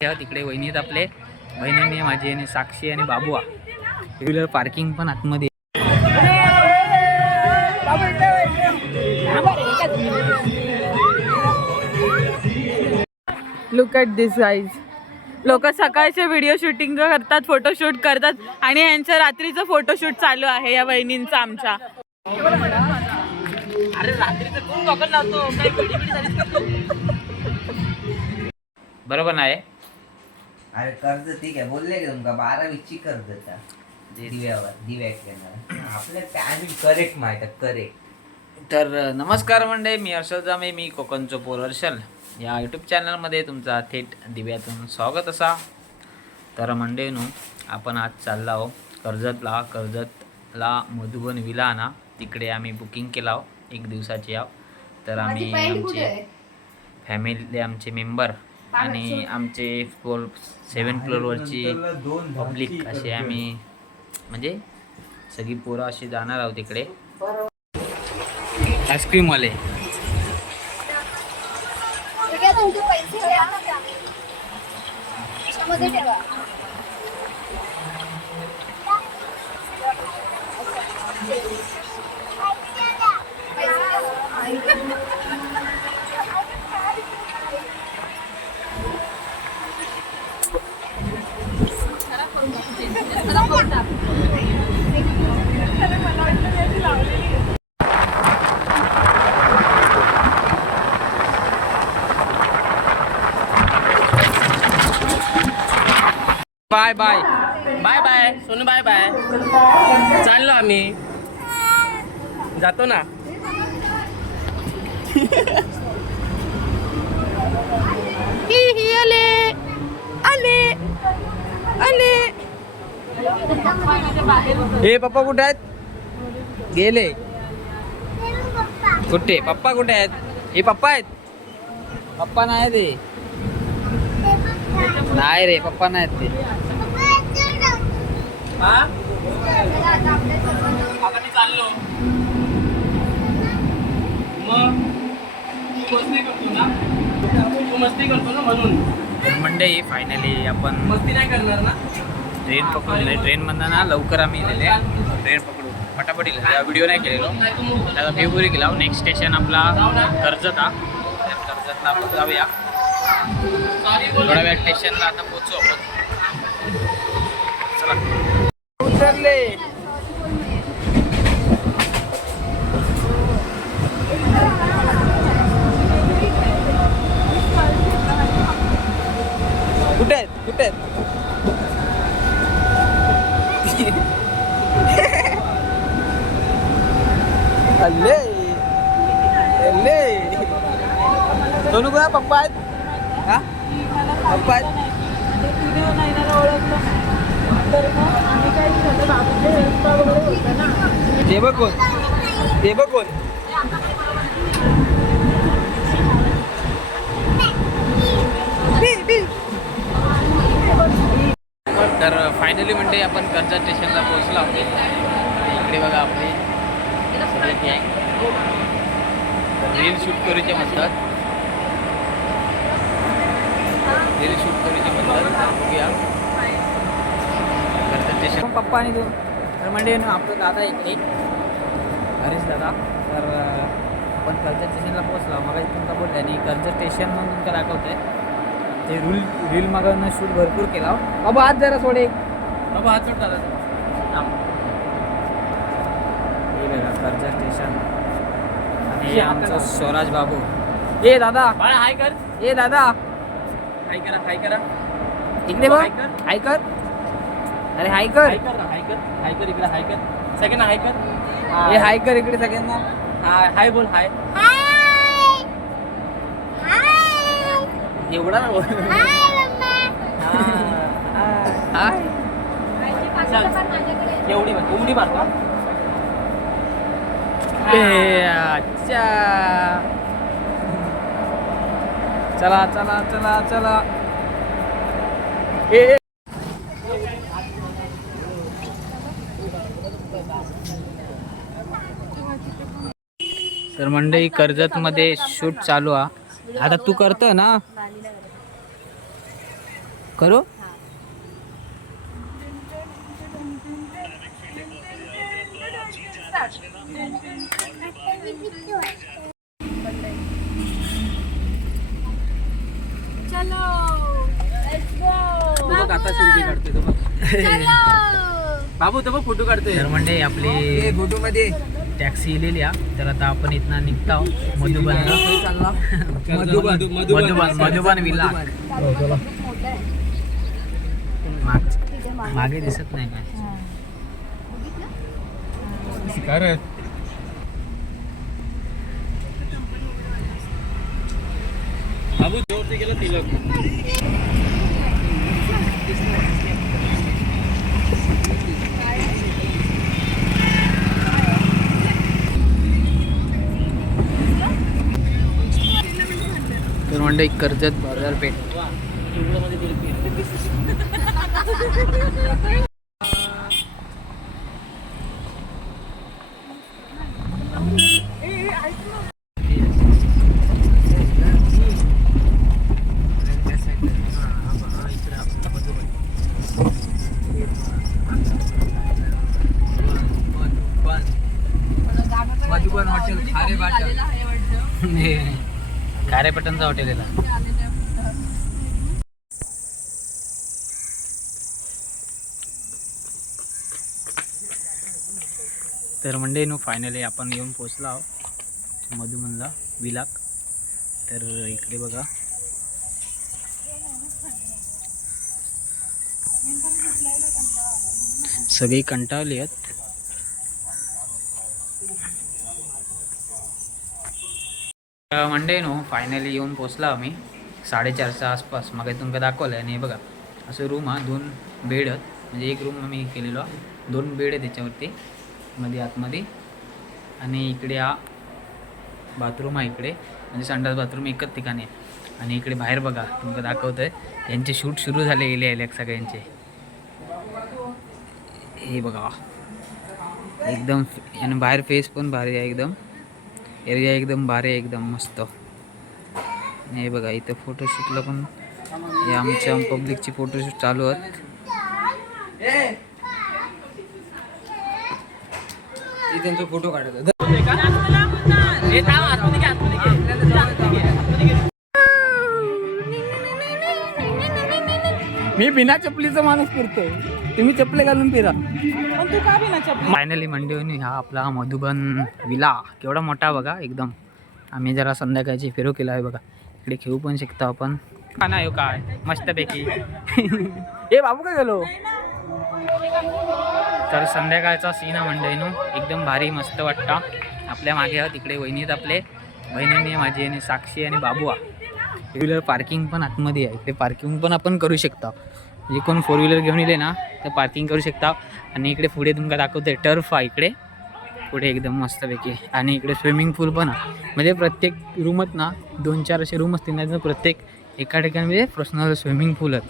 तिकडे वहिनीत आपले बहिणीने माझी आणि साक्षी आणि बाबू रेग्युलर पार्किंग पण आतमध्ये. Look at this guys. लोक सकाळचे व्हिडिओ शूटिंग करतात, फोटोशूट करतात आणि यांचं रात्रीचं फोटोशूट चालू आहे या वहिनींचं आमच्या. अरे रात्रीचं कोण गॉगल लावतो? बरोबर नाही. अरे कर्ज ठीक आहे बोलले की तुमका 12वीची कर्ज दिव्यावर दिव्या आपल्या टायमिंग करेक्ट माहित आहे करेक्ट. तर नमस्कार मंडळी, मी हर्षल जामे, मी कोकणचो पोर हर्षल या यूट्यूब चॅनलमध्ये तुमचा थेट दिव्यातून स्वागत असा. तर मंडळीनो, आपण आज चाललो आहो कर्जतला मधुबन विला ना, तिकडे आम्ही बुकिंग केला आहो 1 दिवसाची आहो. तर आम्ही आमचे फॅमिली, आमचे मेंबर आणि आमचे 7 फ्लोअरवरची पब्लिक असे आम्ही म्हणजे सगळी पोरं अशी जाणार आहोत तिकडे. आईस्क्रीमवाले bye bye bye bye Sonu, bye bye. चाललो आम्ही, जातो ना. हे पप्पा कुठे आहेत? गेले कुठे? पप्पा कुठे आहेत? हे पप्पा आहेत? पप्पा नाही ते, नाही रे पप्पा नाहीत ते. आता मी चाललो. मग तू मस्ती करतो ना, म्हणून. तर मंडळी फायनली आपण मस्ती नाही करणार ना. ट्रेन पकडून, ट्रेनमधनं ना लवकर आम्ही ट्रेन पकडू फटाफट व्हिडिओ नाही केलेलो. त्याचा फेब्रुवारी केला. नेक्स्ट स्टेशन आपला कर्जत हा. कर्जतला आपण जाऊया. थोड्या वेळ स्टेशनला आता पोहोचू आपण. चला उतरले. कुठे आहेत? कुठे आहेत? अल्ले अल्ले सोनू कुणा पप्पा आहेत? हा पप्पा आहेत. ते बघ कोण, ते बघ कोण. तर फायनली म्हणजे आपण कर्जत स्टेशनला पोहोचलो आहोत. इकडे बघा आपली सगळे गँग रील शूट करूचे म्हणतात. रील शूट करूचे म्हणतात. बघूया कर्जत स्टेशन. पप्पा आणि दोन तर म्हणजे आपलं दादा इकडे हरीश दादा. तर आपण कर्जत स्टेशनला पोहोचलो. मला इथून का बोललं आणि कर्जत स्टेशन म्हणून तुमका दाखवत आहे ते रील मागवणं शूट भरपूर केला. बाबा हात जरा सोडे, बाबा हात सोडतात. हे बघा कर्जत स्टेशन आणि आमचा स्वराज बाबू. ए दादा, बाळा हाय कर. ए दादा हाय करा, हाय करा. इकडे बघ. हाय कर. अरे हाय कर. हाय कर ना, हाय कर. हाय कर इकडे, हाय कर. सगळ्यांना हाय कर. ए हाय कर इकडे सगळ्यांना. हाय हाय बोल. हाय एवढा ना बोल. हाय एवढी मारतो. अच्छा, चला चला चला चला. ए तर मंडळी कर्जतमध्ये शूट चालू आहे. आता तू करतो ना. करू आता सेल्फी काढते तो बाबू तो फोटो काढते. तर म्हणजे आपली फोटो मध्ये टॅक्सी इलेली आहे. तर आता आपण इथनं निघतो मधुबनला. मधुबन विला. मागे दिसत नाही काय बाबू जोरती गेला तिलक. तर म्हणजे कर्जत बाजारपेठ. मधुबन हॉटेल खारे बाटा. खारेपटनचं हॉटेल आहे. तर म्हणजे फायनली आपण येऊन पोचलो आहोत मधुबनला विलाक. तर इकडे बघा सगळी कंटाळली आहेत. मंडे फायनली येऊन पोचला आम्ही 4:30च्या आसपास. मग तुमका दाखवलं आणि हे बघा असं रूम हा 2 बेड आहेत. म्हणजे एक रूम आम्ही केलेलो 2 बेड आहे त्याच्यावरती मध्ये आतमध्ये. आणि इकडे हा बाथरूम आहे इकडे. म्हणजे संडास बाथरूम एकच ठिकाणी आहे. आणि इकडे बाहेर बघा तुमका दाखवतं आहे यांचे शूट सुरू झाले गेले सगळ्यांचे. हे बघा एकदम आणि बाहेर फेस पण भारी आहे एकदम. एरिया एकदम भारी आहे एकदम मस्त. हे बघा इथं फोटोशूटला पण हे आमच्या पब्लिकची फोटोशूट चालू आहेत. त्यांचा फोटो काढत. मी बिना चपलीचा माणूस फिरतोय. तुम्ही चपले घालून फिरा. तू का बिना चपली? फायनली मंडे हा आपला मधुबन विला केवढा मोठा बघा एकदम. आम्ही जरा संध्याकाळची फिरू केला आहे बघा. इकडे खेळू पण शकतो आपण. खाना येऊ काय मस्तपैकी. ए बाबू काय गेलो. तर संध्याकाळचा सीन हा मंडईनो एकदम भारी मस्त वाटता. आपल्या मागे आहोत इकडे वहिनीत आपले बहिणीने माझी आणि साक्षी आणि बाबू. 2 व्हीलर पार्किंग पण आतमध्ये आहे. इकडे पार्किंग पण आपण करू शकता. म्हणजे कोण 4 व्हीलर घेऊन येले ना तर पार्किंग करू शकता. आणि इकडे पुढे तुमका दाखवते टर्फ आहे इकडे पुढे एकदम मस्तपैकी. आणि इकडे स्विमिंग पूल पण आहे. म्हणजे प्रत्येक रूमात ना 2-4 असे रूम असतील ना तर प्रत्येक एका ठिकाणी म्हणजे पर्सनल स्विमिंग पूल आहेत.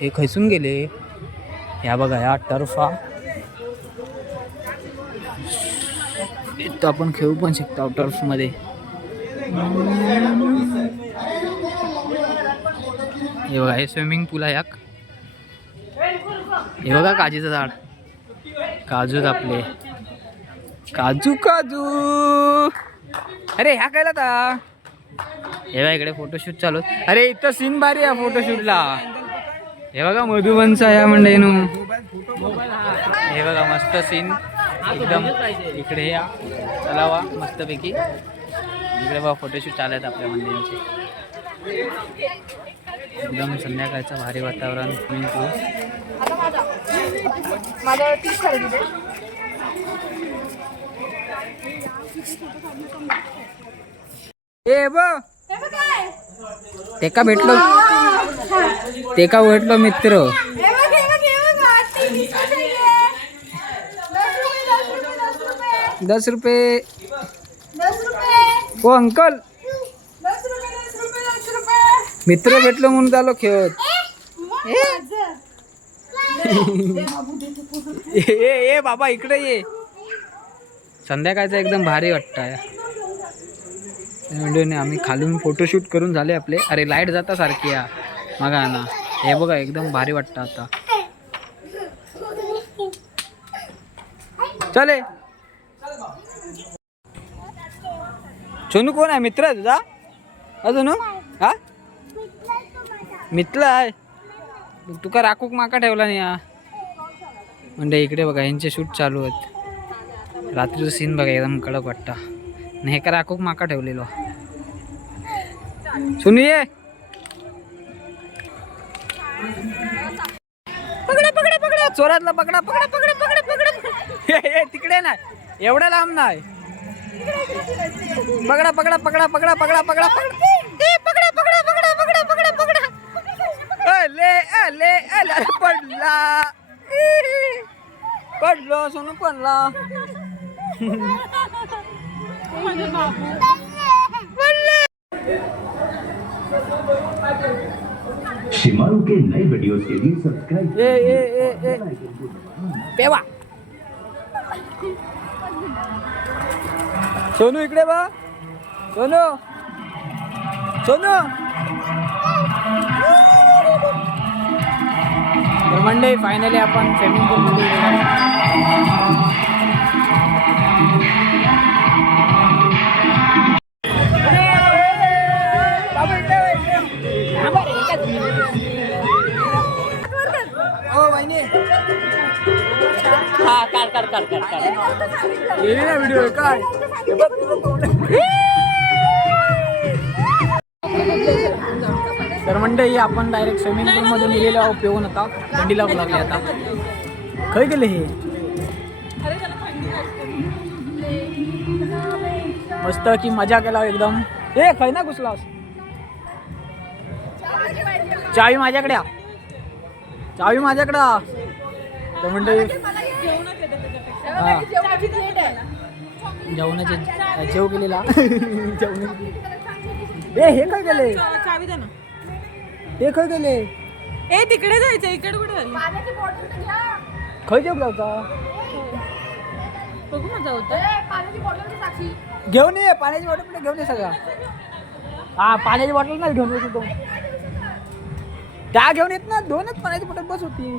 हे खैसून गेले. ह्या बघा ह्या टर्फ हा इथं आपण खेळू पण शकतो टर्फमध्ये. हे बघा हे स्विमिंग पूल आहे. हे बघा काजीचं झाड. काजूत आपले काजू काजू. अरे ह्या काय ता. हे बघा इकडे फोटोशूट चालू. अरे इथं सीन भारी आहे फोटोशूटला. हे बघा मधुबनचा या मंडई हे बघा मस्त सीन एकदम. इकडे या चलावा मस्तपैकी. इकडे बघा फोटोशूट चालू आहेत आपल्या मंडईंचे. एकदम संध्याकाळचं भारी वातावरण. स्विमिंग पूल तेका भेटलो मित्र. 10 रुपये. हो अंकल मित्र भेटलो म्हणून झालो खेळत. ए बाबा इकडे ये. संध्याकाळचं एकदम भारी वाटतं. म्हणजे आम्ही खालून फोटोशूट करून झाले आपले. अरे लाईट जाता सारखी या मगा ना. हे बघा एकदम भारी वाटतं आता. चले सोनू कोण आहे मित्र आहे तुझा अजून हा मित्र आहे तुका राखूक माका ठेवला नाही हा म्हणजे इकडे बघा यांचे शूट चालू आहेत रात्रीचं सीन बघा एकदम कडक वाटतं आणि हे का राखूक माका ठेवलेलो सोनू ये पकडा पकडा पकडा चोरातला पकडा पकडा पकडा पकडा पकडा हे तिकडे नाही एवढा लांब नाही पकडा पकडा पकडा पकडा पकडा पकडा पकडा पकडा पकडा पकडा पकडा पकडा अले अले अले पडला पडलो सोनू पडला शिमारू के नए वीडियोस के लिए सब्सक्राइब ए पेवा सोनू इकडे बा सोनू सोनू मंडई फायनली आपण स्विमिंग पूल मध्ये हा काढ गेली ना व्हिडिओ काय तर मंडळी आपण डायरेक्ट स्विमिंग पूल मधून गेलेलो आहोत पिऊन आता थंडी लागू लागली आता खय गेले हे मस्त की मजा केला एकदम ए खय ना घुसलास चावी माझ्याकडे चावी माझ्याकडे तर मंडळी जेवणाचे जेव केलेला जेवण ए हे काय केले चावी दे ना हे खय गेले ए तिकडे जायचं इकडे कुठे झाली खय जेवला होता बघू मजा होतं घेऊन ये पाण्याची बॉटल पण घेऊन ये सगळा हा पाण्याची बॉटल नाही घेऊन येतो तो त्या घेऊन येत ना दोनच पाण्याची बॉटल बस होती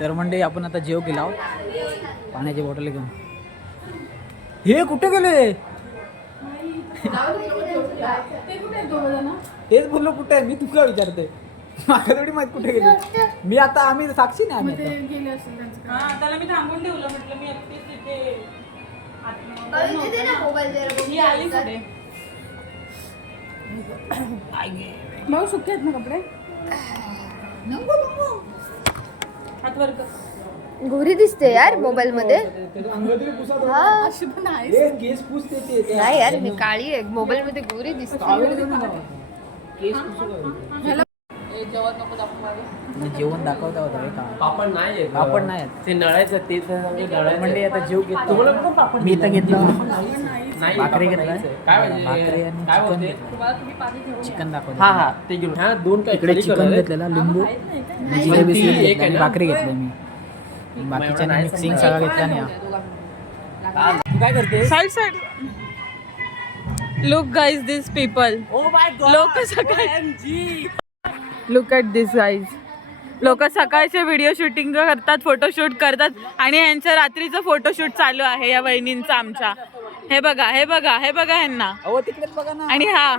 तर म्हणजे आपण आता जेव केला पाण्याची बॉटल घेऊन हे कुठे गेले तेच बोललो कुठे आहे मी तुला विचारते माझ्या थोडी माहित कुठे गेले मी आता आम्ही साक्षी नाही आम्ही आता. हा त्याला मी थांबून ठेवलं म्हटलं मी एकटीच तिथे ही आली पुढे भाऊ सुके आहेत ना कपडे हात वर कर गोरी दिसते यार मोबाईल मध्ये केस पुसते ते नाही यार मी काळी आहे मोबाईल मध्ये गोरी दिसते जेवण दाखवता होता का पापड नाही पापड नाही आहेत. ते नळायचं ते म्हणजे आता जेव घेतो मी तर घेतलं भाकरी घेतलाय भाकरी आणि चिकन घेतलं चिकन दाखवतो हा ते घेऊन हा दोन काय इकडे चिकन घेतलेला लिंबू जिलेबी एक आहे ना? भाकरी घेतली मी बाकीच्या मिक्सिंग सगळं घेतला नाही काय करते साइड साइड लुक गाइज दिस पीपल लोक सकाळी लुक ॲट दिस गाइज लोक सकाळचे व्हिडिओ शूटिंग करतात फोटोशूट करतात आणि यांचं रात्रीचं फोटोशूट चालू आहे या वहिनींचं आमच्या हे बघा हे बघा हे बघा ह्यांना अहो तिकडेच बघा ना आणि हा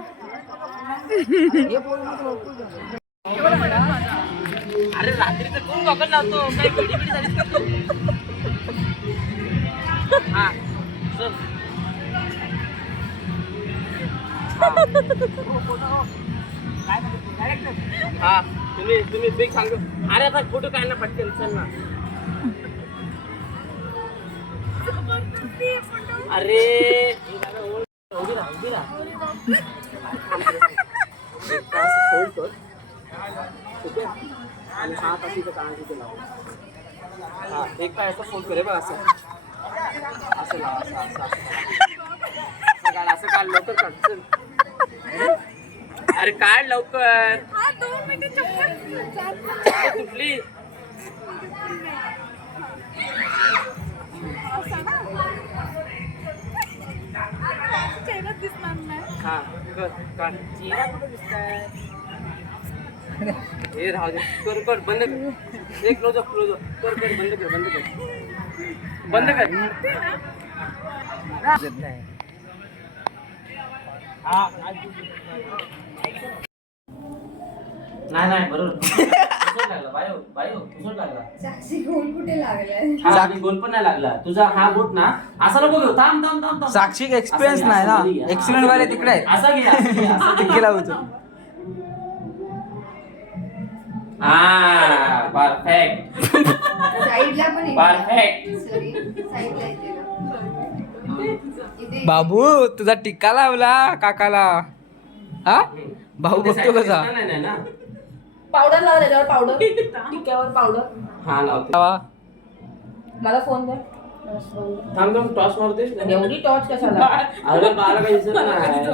अरे रात्रीचं कोण गॉगल लावतो काय घडी बिडी झालीस का तू हा चल. हा तुम्ही बिग सांगतो अरे आता फोटो काय ना पटकन चल ना अरे उभी राहा फोल्ड कर ठीक आहे आणि हात अशी काना तिथे लाव हा एक पाय असं फोल्ड करे बघ असं असं लाव असं काढ लवकर काढ चल अरे काढ लवकर तुटली हे राहू दे कर बंद कर एक क्लोज कर बंद कर नाही बरोबर पुसट लागला बायो पुसट लागला साक्षी गोल कुठे लागलाय हा आणि गोल पण नाही लागला तुझा हा बोट ना असा नको घेऊ थांब साक्षी एक्सपिरियन्स नाही ना एक्सिडेंट वाले तिकडे आहेत असा घे तिकडे लावतो हा परफेक्ट साईडला पण येते. परफेक्ट सॉरी साईडला येते ना. इथे बाबू तुझा टिक्का लावला काकाला हा भाऊ बघतो कसा नाही ना पावडर लावा त्याच्यावर पावडर टिक्क्यावर पावडर हा लावते लावा. मला फोन द्या थांब टॉस मारतेस एवढी टॉर्च कशाला अरे बाळा काही दिसत नाही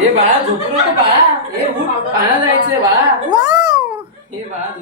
ए बाळा झोपू नको बाळा ए उठ पाण्यात जायचंय बाळा ए बाळा